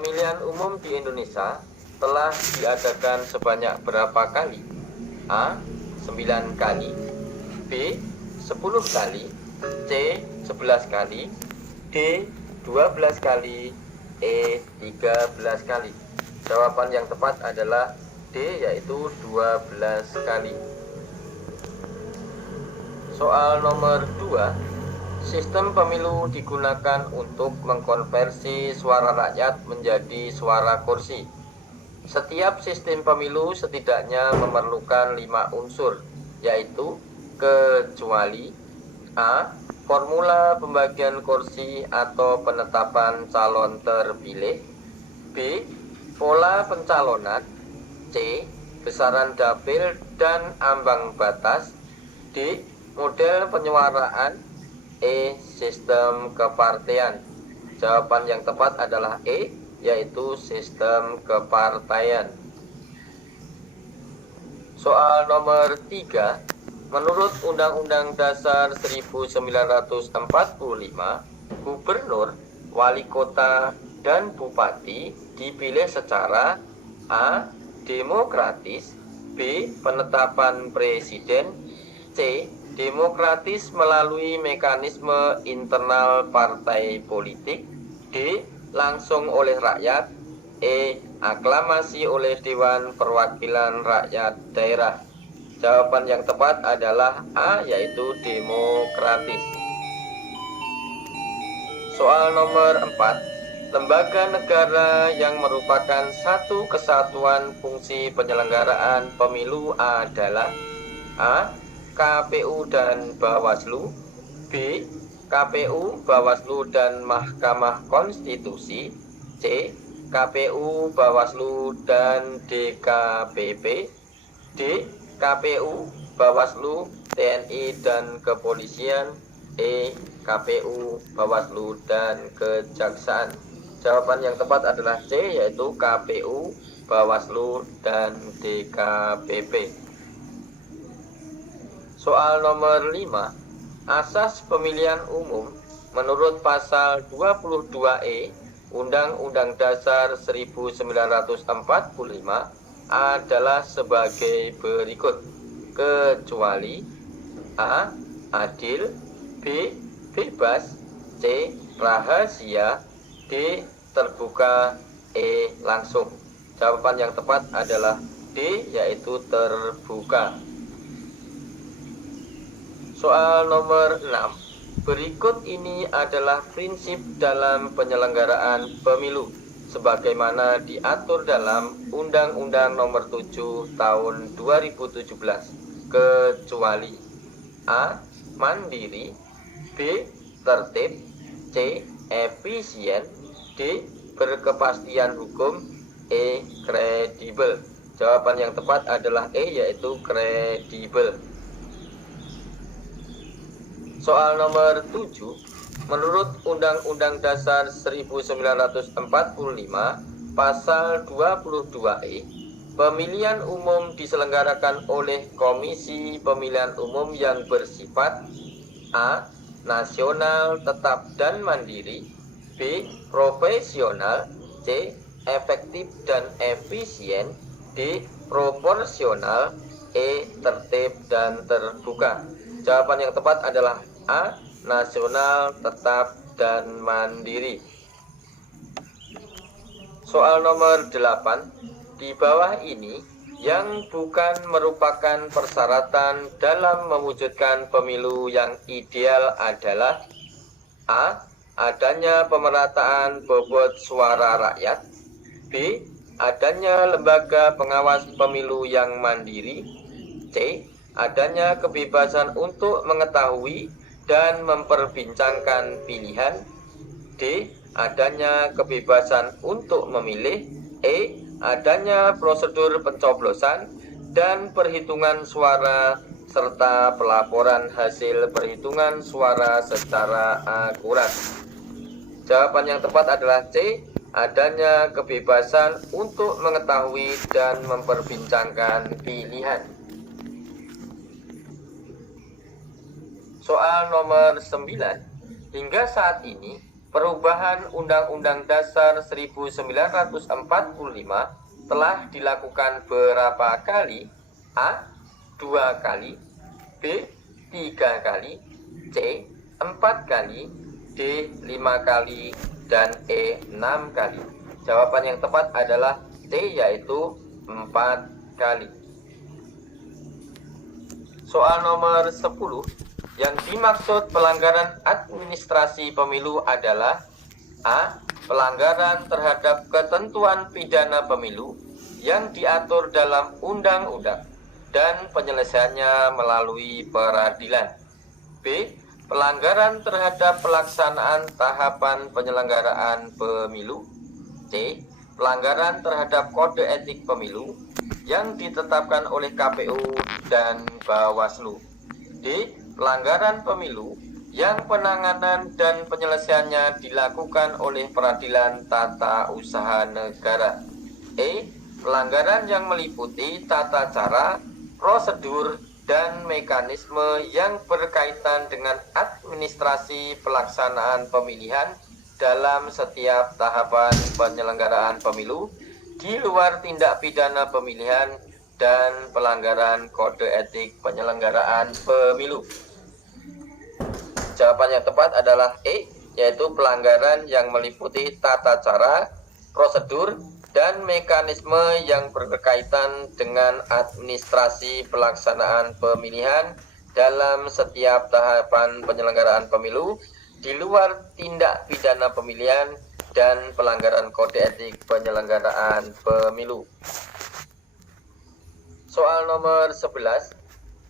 Pemilihan umum di Indonesia telah diadakan sebanyak berapa kali? A. 9 kali, B. 10 kali, C. 11 kali, D. 12 kali, E. 13 kali. Jawaban yang tepat adalah D, yaitu 12 kali. Soal nomor 2. Sistem pemilu digunakan untuk mengkonversi suara rakyat menjadi suara kursi. Setiap sistem pemilu setidaknya memerlukan 5 unsur, yaitu kecuali A. Formula pembagian kursi atau penetapan calon terpilih, B. Pola pencalonan, C. Besaran dapil dan ambang batas, D. Model penyuaraan, E. Sistem kepartean. Jawaban yang tepat adalah E, yaitu sistem kepartaian. Soal nomor 3. Menurut Undang-Undang Dasar 1945, gubernur, wali kota, dan bupati dipilih secara A. Demokratis, B. Penetapan presiden, C. Demokratis melalui mekanisme internal partai politik, D. Langsung oleh rakyat, E. Aklamasi oleh Dewan Perwakilan Rakyat Daerah. Jawaban yang tepat adalah A, yaitu demokratis. Soal nomor 4. Lembaga negara yang merupakan satu kesatuan fungsi penyelenggaraan pemilu adalah A. KPU dan Bawaslu, B. KPU, Bawaslu, dan Mahkamah Konstitusi, C. KPU, Bawaslu, dan DKPP, D. KPU, Bawaslu, TNI, dan Kepolisian, E. KPU, Bawaslu, dan Kejaksaan. Jawaban yang tepat adalah C, yaitu KPU, Bawaslu, dan DKPP. Soal nomor 5. Asas pemilihan umum menurut pasal 22E Undang-Undang Dasar 1945 adalah sebagai berikut. Kecuali A. Adil, B. Bebas, C. Rahasia, D. Terbuka, E. Langsung. Jawaban yang tepat adalah D, yaitu terbuka. Soal nomor 6. Berikut ini adalah prinsip dalam penyelenggaraan pemilu sebagaimana diatur dalam Undang-Undang Nomor 7 Tahun 2017. Kecuali A. Mandiri, B. Tertib, C. Efisien, D. Berkepastian hukum, E. Kredibel. Jawaban yang tepat adalah E, yaitu kredibel. Soal nomor 7. Menurut Undang-Undang Dasar 1945 Pasal 22E, pemilihan umum diselenggarakan oleh Komisi Pemilihan Umum yang bersifat A. Nasional, tetap, dan mandiri, B. Profesional, C. Efektif dan efisien, D. Proporsional, E. Tertib dan terbuka. Jawaban yang tepat adalah A. Nasional, tetap, dan mandiri. Soal nomor 8. Di bawah ini yang bukan merupakan persyaratan dalam mewujudkan pemilu yang ideal adalah A. Adanya pemerataan bobot suara rakyat, B. Adanya lembaga pengawas pemilu yang mandiri, C. Adanya kebebasan untuk mengetahui dan memperbincangkan pilihan, D. Adanya kebebasan untuk memilih, E. Adanya prosedur pencoblosan dan perhitungan suara serta pelaporan hasil perhitungan suara secara akurat. Jawaban yang tepat adalah C. Adanya kebebasan untuk mengetahui dan memperbincangkan pilihan. Soal nomor 9. Hingga saat ini, perubahan Undang-Undang Dasar 1945 telah dilakukan berapa kali? A. 2 kali, B. 3 kali, C. 4 kali, D. 5 kali, dan E. 6 kali. Jawaban yang tepat adalah C, yaitu 4 kali. Soal nomor 10. Yang dimaksud pelanggaran administrasi pemilu adalah A. Pelanggaran terhadap ketentuan pidana pemilu yang diatur dalam undang-undang dan penyelesaiannya melalui peradilan. B. Pelanggaran terhadap pelaksanaan tahapan penyelenggaraan pemilu. C. Pelanggaran terhadap kode etik pemilu yang ditetapkan oleh KPU dan Bawaslu. D. Pelanggaran pemilu yang penanganan dan penyelesaiannya dilakukan oleh Peradilan Tata Usaha Negara. E. Pelanggaran yang meliputi tata cara, prosedur, dan mekanisme yang berkaitan dengan administrasi pelaksanaan pemilihan dalam setiap tahapan penyelenggaraan pemilu di luar tindak pidana pemilihan dan pelanggaran kode etik penyelenggaraan pemilu. Jawaban yang tepat adalah E, yaitu pelanggaran yang meliputi tata cara, prosedur, dan mekanisme yang berkaitan dengan administrasi pelaksanaan pemilihan dalam setiap tahapan penyelenggaraan pemilu di luar tindak pidana pemilihan dan pelanggaran kode etik penyelenggaraan pemilu. Soal nomor 11.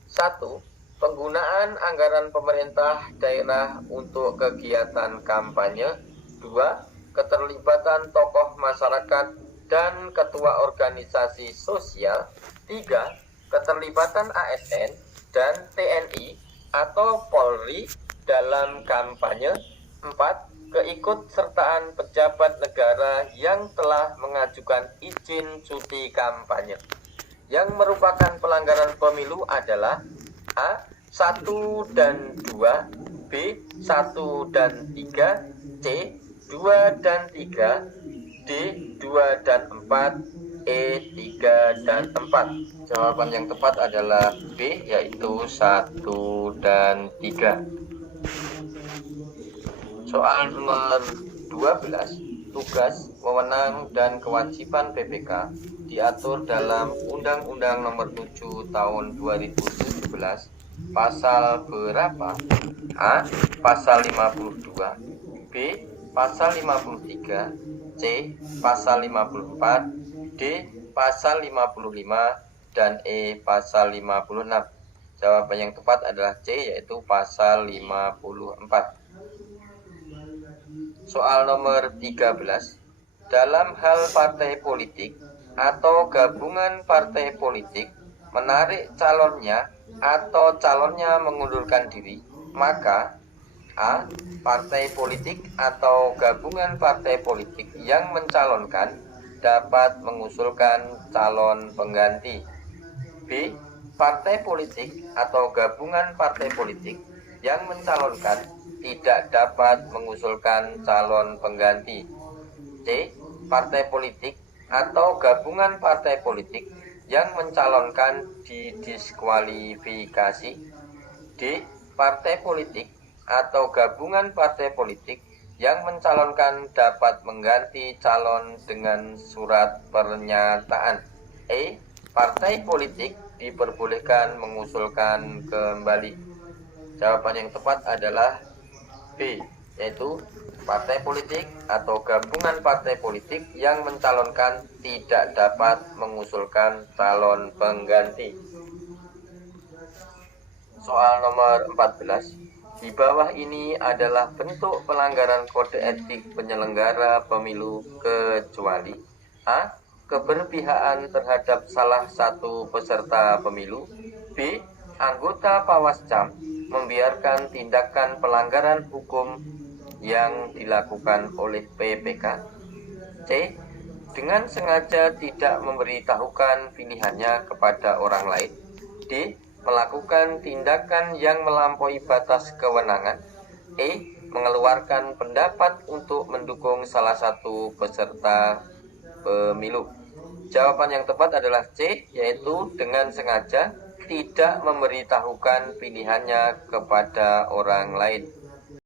1. Penggunaan anggaran pemerintah daerah untuk kegiatan kampanye. 2. Keterlibatan tokoh masyarakat dan ketua organisasi sosial. 3. Keterlibatan ASN dan TNI atau Polri dalam kampanye. 4. Keikutsertaan pejabat negara yang telah mengajukan izin cuti kampanye. Yang merupakan pelanggaran pemilu adalah A. 1 dan 2, B. 1 dan 3, C. 2 dan 3, D. 2 dan 4, E. 3 dan 4. Jawaban yang tepat adalah B, yaitu 1 dan 3. Soal nomor 12. Tugas, wewenang, dan kewajiban PPK diatur dalam Undang-Undang Nomor 7 Tahun 2017 pasal berapa? A. Pasal 52, B. Pasal 53, C. Pasal 54, D. Pasal 55, dan E. Pasal 56. Jawaban yang tepat adalah C, yaitu pasal 54. Soal nomor 13. Dalam hal partai politik atau gabungan partai politik menarik calonnya atau calonnya mengundurkan diri, maka A. Partai politik atau gabungan partai politik yang mencalonkan dapat mengusulkan calon pengganti. B. Partai politik atau gabungan partai politik yang mencalonkan tidak dapat mengusulkan calon pengganti. C. Partai politik atau gabungan partai politik yang mencalonkan didiskualifikasi. D. Partai politik atau gabungan partai politik yang mencalonkan dapat mengganti calon dengan surat pernyataan. E. Partai politik diperbolehkan mengusulkan kembali. Jawaban yang tepat adalah B, yaitu partai politik atau gabungan partai politik yang mencalonkan tidak dapat mengusulkan calon pengganti. Soal nomor 14. Di bawah ini adalah bentuk pelanggaran kode etik penyelenggara pemilu kecuali A. Keberpihakan terhadap salah satu peserta pemilu. B. Anggota Pawascam membiarkan tindakan pelanggaran hukum yang dilakukan oleh PPK. C. Dengan sengaja tidak memberitahukan pilihannya kepada orang lain. D. Melakukan tindakan yang melampaui batas kewenangan. E. mengeluarkan pendapat untuk mendukung salah satu peserta pemilu? Jawaban yang tepat adalah C, yaitu dengan sengaja tidak memberitahukan pilihannya kepada orang lain.